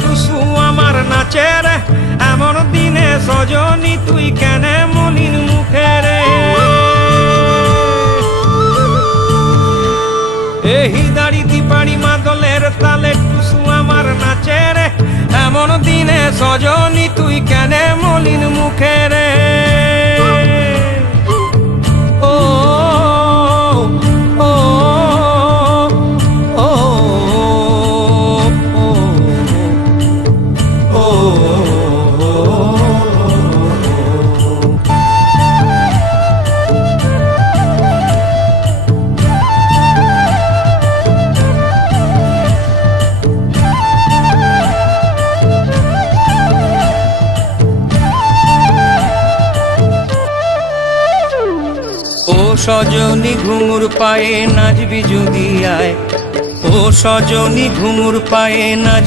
টুসু আমার নাচে রে, এমন দিনে সজনী তুই কেনে মলিন মুখে রে। এই দাড়ি দিপাড়ি মাদলের তালে টুসু আমার নাচে রে, এমন দিনে সজনী তুই কেনে মলিন মুখে রে। ও ও ও ও ও সজনী ঘুঙুর পায়ে নাচবি যদি আয়, ও সজনী ঘুঙুর পায়ে নাচ